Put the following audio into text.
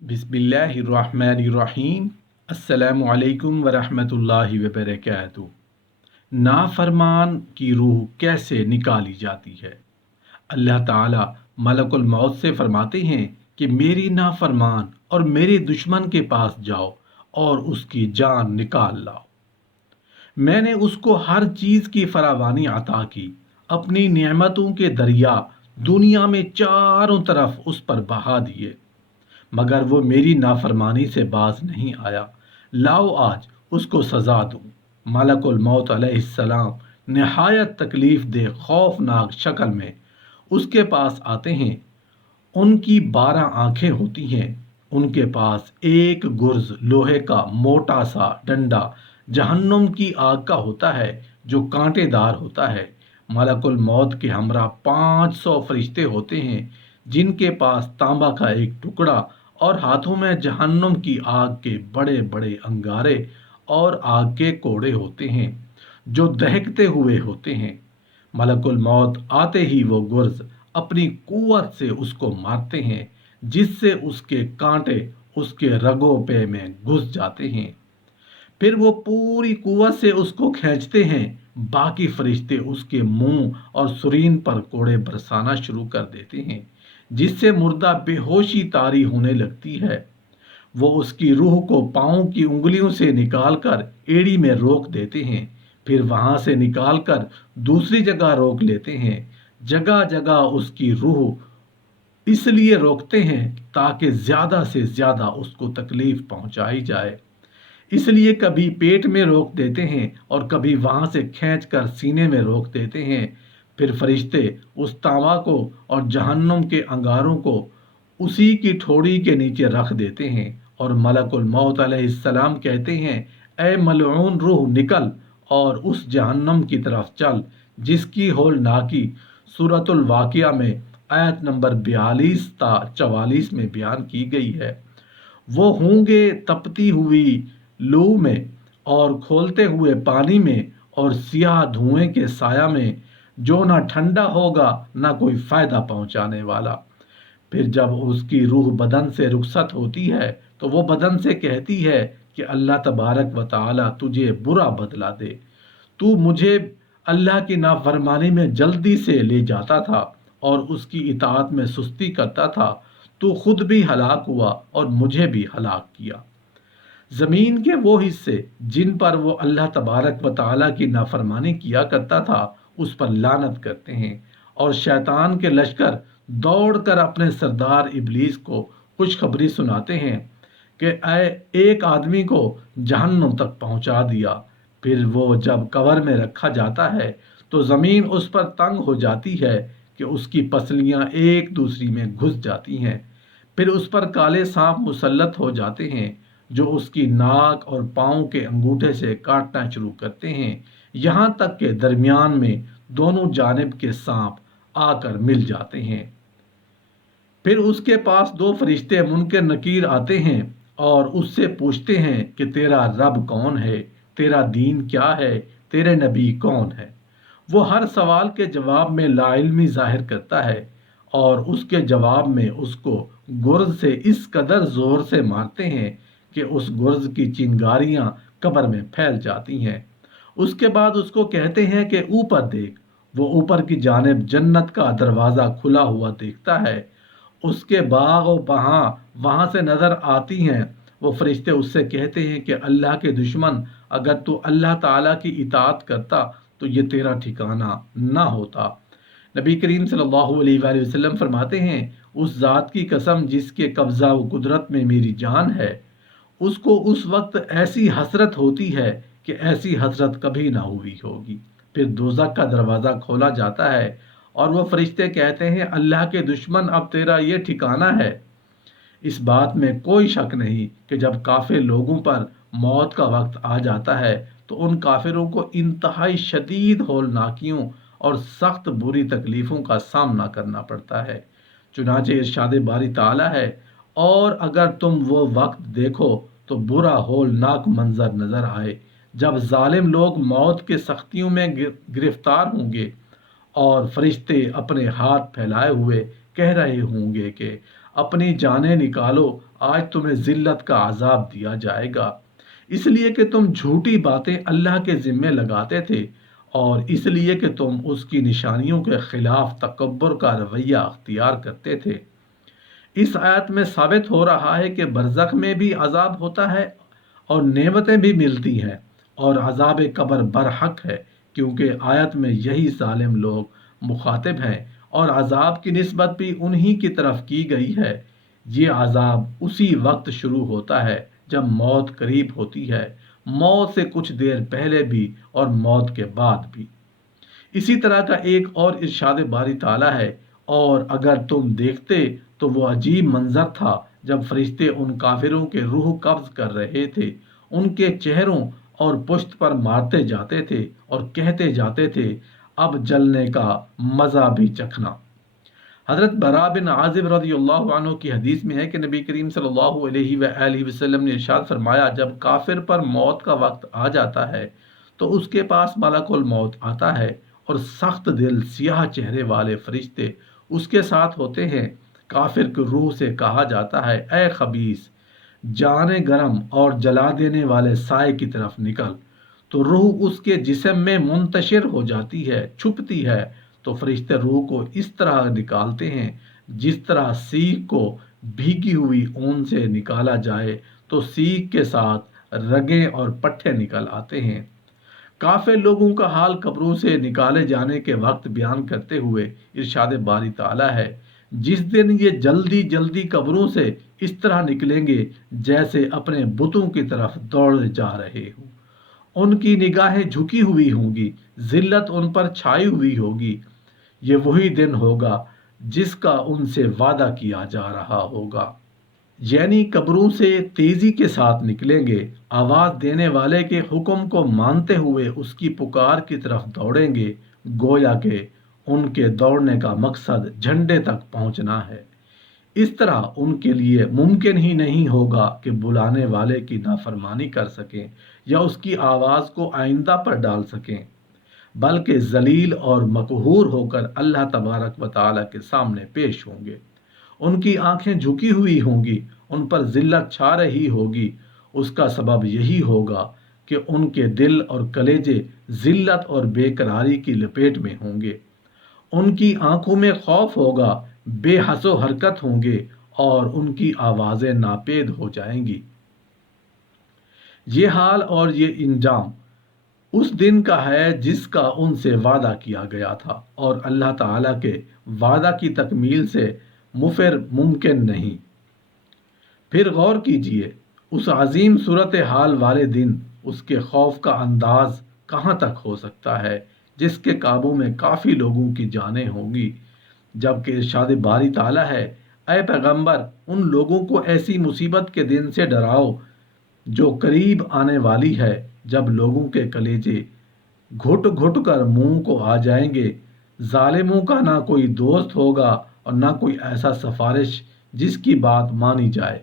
बिस्मिल्लाहिर्रहमानिर्रहीम। अस्सलामु अलैकुम वरहमतुल्लाहि वबरकातुहू। नाफरमान की रूह कैसे निकाली जाती है? अल्लाह ताला मलकुल मौत से फरमाते हैं कि मेरी नाफरमान और मेरे दुश्मन के पास जाओ और उसकी जान निकाल लाओ। मैंने उसको हर चीज़ की फरावानी अता की, अपनी नेमतों के दरिया दुनिया में चारों तरफ उस पर बहा दिए, मगर वो मेरी नाफरमानी से बाज नहीं आया। लाओ आज उसको सजा दूं। मलकुल मौत अलैहिस्सलाम निहायत तकलीफ दे खौफनाक शक्ल में उसके पास आते हैं। उनकी 12 आंखें होती हैं। उनके पास एक गुर्ज लोहे का मोटा सा डंडा जहन्नुम की आग का होता है, जो कांटेदार होता है। मलकुल मौत के हमरा 500 फरिश्ते होते हैं, जिनके पास तांबा का एक टुकड़ा और हाथों में जहन्नुम की आग के बड़े बड़े अंगारे और आग के कोड़े होते हैं, जो दहकते हुए होते हैं। मलकुल मौत आते ही वो गुर्ज अपनी कुव्वत से उसको मारते हैं, जिससे उसके कांटे उसके रगों पे में घुस जाते हैं। फिर वो पूरी कुव्वत से उसको खींचते हैं। बाकी फरिश्ते उसके मुंह और सुरीन पर कोड़े बरसाना शुरू कर देते हैं, जिससे मुर्दा बेहोशी तारी होने लगती है। वो उसकी रूह को पाँव की उंगलियों से निकालकर एड़ी में रोक देते हैं, फिर वहां से निकालकर दूसरी जगह रोक लेते हैं। जगह जगह उसकी रूह इसलिए रोकते हैं ताकि ज्यादा से ज्यादा उसको तकलीफ पहुंचाई जाए। इसलिए कभी पेट में रोक देते हैं और कभी वहां से खींचकर सीने में रोक देते हैं। फिर फरिश्ते उस तावा को और जहन्नुम के अंगारों को उसी की ठोड़ी के नीचे रख देते हैं और मलकुल मौत अलैहिस्सलाम कहते हैं, ए मलऊन रूह, निकल और उस जहन्नम की तरफ चल, जिसकी होलनाकी सूरतुल वाक़िया में आयत नंबर 42 ता 44 में बयान की गई है। वो होंगे तपती हुई लू में और खोलते हुए पानी में और सियाह धुएं के साया में, जो ना ठंडा होगा ना कोई फायदा पहुंचाने वाला। फिर जब उसकी रूह बदन से रुखसत होती है तो वो बदन से कहती है कि अल्लाह तबारक व ताला तुझे बुरा बदला दे। तू मुझे अल्लाह की नाफरमानी में जल्दी से ले जाता था और उसकी इताअत में सुस्ती करता था। तू खुद भी हलाक हुआ और मुझे भी हलाक किया। ज़मीन के वो हिस्से जिन पर वो अल्लाह तबारक व ताला की नाफरमानी किया करता था, उस पर लानत करते हैं, और शैतान के लश्कर दौड़कर अपने सरदार इबलीस को खुशखबरी सुनाते हैं कि एक आदमी को जहन्नुम तक पहुंचा दिया। फिर वो जब कब्र में रखा जाता है तो ज़मीन उस पर तंग हो जाती है कि उसकी पसलियां एक दूसरी में घुस जाती हैं। फिर उस पर काले सांप मुसल्लत हो जाते हैं, जो उसकी नाक और पाँव के अंगूठे से काटना शुरू करते हैं, यहाँ तक के दरमियान में दोनों जानिब के सांप आकर मिल जाते हैं। फिर उसके पास दो फरिश्ते मुनकर नकीर आते हैं और उससे पूछते हैं कि तेरा रब कौन है, तेरा दीन क्या है, तेरे नबी कौन है। वो हर सवाल के जवाब में लाइल्मी जाहिर करता है और उसके जवाब में उसको गुर्ज से इस कदर जोर से मारते हैं कि उस गुर्ज की चिंगारियां कब्र में फैल जाती हैं। उसके बाद उसको कहते हैं कि ऊपर देख। वो ऊपर की जानिब जन्नत का दरवाज़ा खुला हुआ देखता है। उसके बाग और वहाँ वहाँ से नज़र आती हैं। वो फरिश्ते उससे कहते हैं कि अल्लाह के दुश्मन, अगर तू अल्लाह ताला की इताअत करता तो ये तेरा ठिकाना ना होता। नबी करीम सल्लल्लाहु अलैहि वसल्लम फरमाते हैं, उस ज़ात की कसम जिसके कब्ज़ा व कुदरत में मेरी जान है, उसको उस वक्त ऐसी हसरत होती है कि ऐसी हसरत कभी ना हुई होगी। फिर दोज़ख का दरवाज़ा खोला जाता है और वो फरिश्ते कहते हैं, अल्लाह के दुश्मन, अब तेरा ये ठिकाना है। इस बात में कोई शक नहीं कि जब काफिर लोगों पर मौत का वक्त आ जाता है तो उन काफिरों को इंतहाई शदीद होलनाकियों और सख्त बुरी तकलीफ़ों का सामना करना पड़ता है। चुनाचे इरशाद बारी ताला है, और अगर तुम वो वक्त देखो तो बुरा होलनाक मंजर नजर आए, जब जालिम लोग मौत के सख्तियों में गिरफ्तार होंगे और फरिश्ते अपने हाथ फैलाए हुए कह रहे होंगे कि اپنی جانیں نکالو، آج تمہیں ذلت کا عذاب دیا جائے گا، اس لیے کہ تم جھوٹی باتیں اللہ کے ذمے لگاتے تھے اور اس لیے کہ تم اس کی نشانیوں کے خلاف تکبر کا رویہ اختیار کرتے تھے۔ اس آیت میں ثابت ہو رہا ہے کہ برزخ میں بھی عذاب ہوتا ہے اور نعمتیں بھی ملتی ہیں، اور عذاب قبر برحق ہے، کیونکہ آیت میں یہی ظالم لوگ مخاطب ہیں اور عذاب کی نسبت بھی انہی کی طرف کی گئی ہے۔ یہ عذاب اسی وقت شروع ہوتا ہے جب موت قریب ہوتی ہے، موت سے کچھ دیر پہلے بھی اور موت کے بعد بھی۔ اسی طرح کا ایک اور ارشاد باری تعالیٰ ہے، اور اگر تم دیکھتے تو وہ عجیب منظر تھا جب فرشتے ان کافروں کے روح قبض کر رہے تھے، ان کے چہروں اور پشت پر مارتے جاتے تھے اور کہتے جاتے تھے اب جلنے کا مزہ بھی چکھنا۔ حضرت براء بن عازب رضی اللہ عنہ کی حدیث میں ہے کہ نبی کریم صلی اللہ علیہ وآلہ وسلم نے ارشاد فرمایا، جب کافر پر موت کا وقت آ جاتا ہے تو اس کے پاس ملک الموت آتا ہے اور سخت دل سیاہ چہرے والے فرشتے اس کے ساتھ ہوتے ہیں۔ کافر کی روح سے کہا جاتا ہے اے خبیث، جان گرم اور جلا دینے والے سائے کی طرف نکل، تو روح اس کے جسم میں منتشر ہو جاتی ہے، چھپتی ہے، تو فرشتے روح کو اس طرح نکالتے ہیں جس طرح سیخ کو بھیگی ہوئی اون سے نکالا جائے تو سیخ کے ساتھ رگیں اور پٹھے نکل آتے ہیں۔ کافر لوگوں کا حال قبروں سے نکالے جانے کے وقت بیان کرتے ہوئے ارشاد باری تعالیٰ ہے، جس دن یہ جلدی جلدی قبروں سے اس طرح نکلیں گے جیسے اپنے بتوں کی طرف دوڑ جا رہے ہوں، ان کی نگاہیں جھکی ہوئی ہوں گی، ذلت ان پر چھائی ہوئی ہوگی۔ یہ وہی دن ہوگا جس کا ان سے وعدہ کیا جا رہا ہوگا، یعنی قبروں سے تیزی کے ساتھ نکلیں گے، آواز دینے والے کے حکم کو مانتے ہوئے اس کی پکار کی طرف دوڑیں گے، گویا کہ ان کے دوڑنے کا مقصد جھنڈے تک پہنچنا ہے۔ اس طرح ان کے لیے ممکن ہی نہیں ہوگا کہ بلانے والے کی نافرمانی کر سکیں یا اس کی آواز کو آئندہ پر ڈال سکیں، بلکہ ذلیل اور مقہور ہو کر اللہ تبارک و تعالیٰ کے سامنے پیش ہوں گے۔ ان کی آنکھیں جھکی ہوئی ہوں گی، ان پر ذلت چھا رہی ہوگی۔ اس کا سبب یہی ہوگا کہ ان کے دل اور کلیجے ذلت اور بے قراری کی لپیٹ میں ہوں گے، ان کی آنکھوں میں خوف ہوگا، بے حس و حرکت ہوں گے اور ان کی آوازیں ناپید ہو جائیں گی۔ یہ حال اور یہ انجام اس دن کا ہے جس کا ان سے وعدہ کیا گیا تھا، اور اللہ تعالیٰ کے وعدہ کی تکمیل سے مفر ممکن نہیں۔ پھر غور کیجئے، اس عظیم صورتحال والے دن اس کے خوف کا انداز کہاں تک ہو سکتا ہے جس کے قابو میں کافی لوگوں کی جانیں ہوں گی، جبکہ ارشاد باری تعالیٰ ہے اے پیغمبر ان لوگوں کو ایسی مصیبت کے دن سے ڈراؤ جو قریب آنے والی ہے، جب لوگوں کے کلیجے گھٹ گھٹ کر منہ کو آ جائیں گے۔ ظالموں کا نہ کوئی دوست ہوگا اور نہ کوئی ایسا سفارش جس کی بات مانی جائے۔